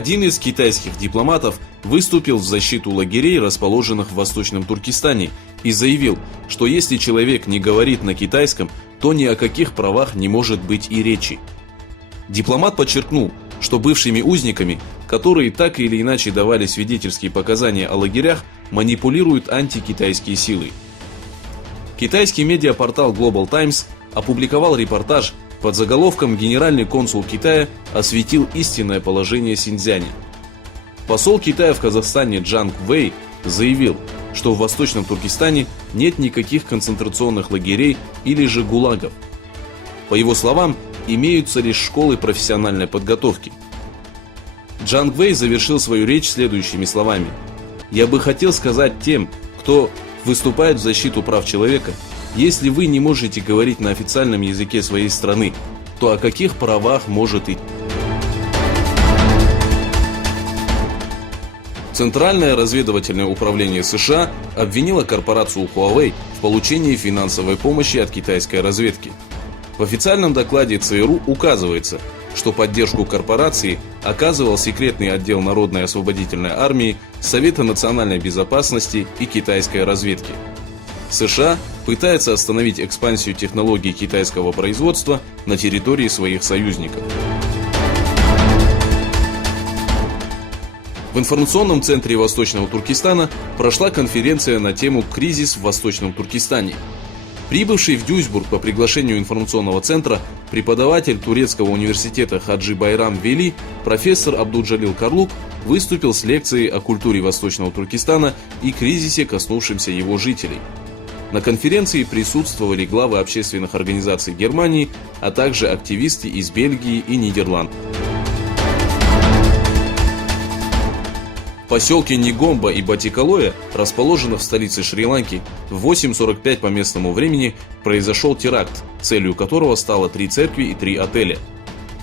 Один из китайских дипломатов выступил в защиту лагерей, расположенных в Восточном Туркестане, и заявил, что если человек не говорит на китайском, то ни о каких правах не может быть и речи. Дипломат подчеркнул, что бывшими узниками, которые так или иначе давали свидетельские показания о лагерях, манипулируют антикитайские силы. Китайский медиапортал Global Times опубликовал репортаж под заголовком «Генеральный консул Китая осветил истинное положение Синьцзяня». Посол Китая в Казахстане Джанг Вэй заявил, что в Восточном Туркестане нет никаких концентрационных лагерей или же гулагов. По его словам, имеются лишь школы профессиональной подготовки. Джанг Вэй завершил свою речь следующими словами: «Я бы хотел сказать тем, кто выступает в защиту прав человека: если вы не можете говорить на официальном языке своей страны, то о каких правах может идти?» Центральное разведывательное управление США обвинило корпорацию Huawei в получении финансовой помощи от китайской разведки. В официальном докладе ЦРУ указывается, что поддержку корпорации оказывал секретный отдел Народной освободительной армии, Совета национальной безопасности и китайской разведки. США пытается остановить экспансию технологий китайского производства на территории своих союзников. В информационном центре Восточного Туркестана прошла конференция на тему «Кризис в Восточном Туркестане». Прибывший в Дюйсбург по приглашению информационного центра преподаватель турецкого университета Хаджи Байрам Вели, профессор Абдулджалил Карлук, выступил с лекцией о культуре Восточного Туркестана и кризисе, коснувшемся его жителей. На конференции присутствовали главы общественных организаций Германии, а также активисты из Бельгии и Нидерландов. В поселке Нигомба и Батикалоя, расположенных в столице Шри-Ланки, в 8:45 по местному времени произошел теракт, целью которого стало 3 церкви и 3 отеля.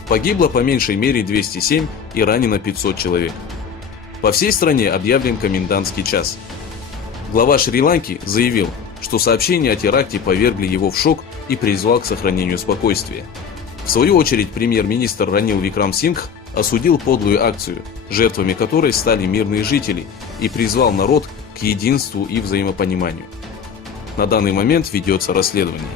Погибло по меньшей мере 207 и ранено 500 человек. По всей стране объявлен комендантский час. Глава Шри-Ланки заявил, что сообщения о теракте повергли его в шок и призвал к сохранению спокойствия. В свою очередь премьер-министр Ранил Викрам-Сингх осудил подлую акцию, жертвами которой стали мирные жители, и призвал народ к единству и взаимопониманию. На данный момент ведется расследование.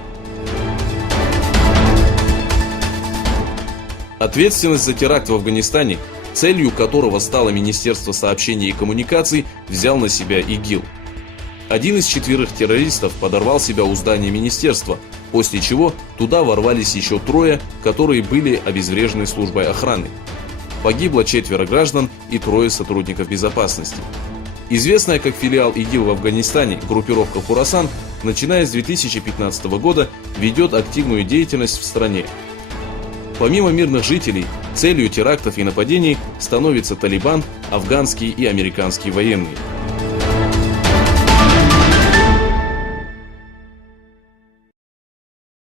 Ответственность за теракт в Афганистане, целью которого стало Министерство сообщений и коммуникаций, взял на себя ИГИЛ. Один из 4 террористов подорвал себя у здания министерства, после чего туда ворвались еще 3, которые были обезврежены службой охраны. Погибло 4 граждан и 3 сотрудников безопасности. Известная как филиал ИГИЛ в Афганистане группировка «Хурасан», начиная с 2015 года, ведет активную деятельность в стране. Помимо мирных жителей, целью терактов и нападений становятся Талибан, афганские и американские военные.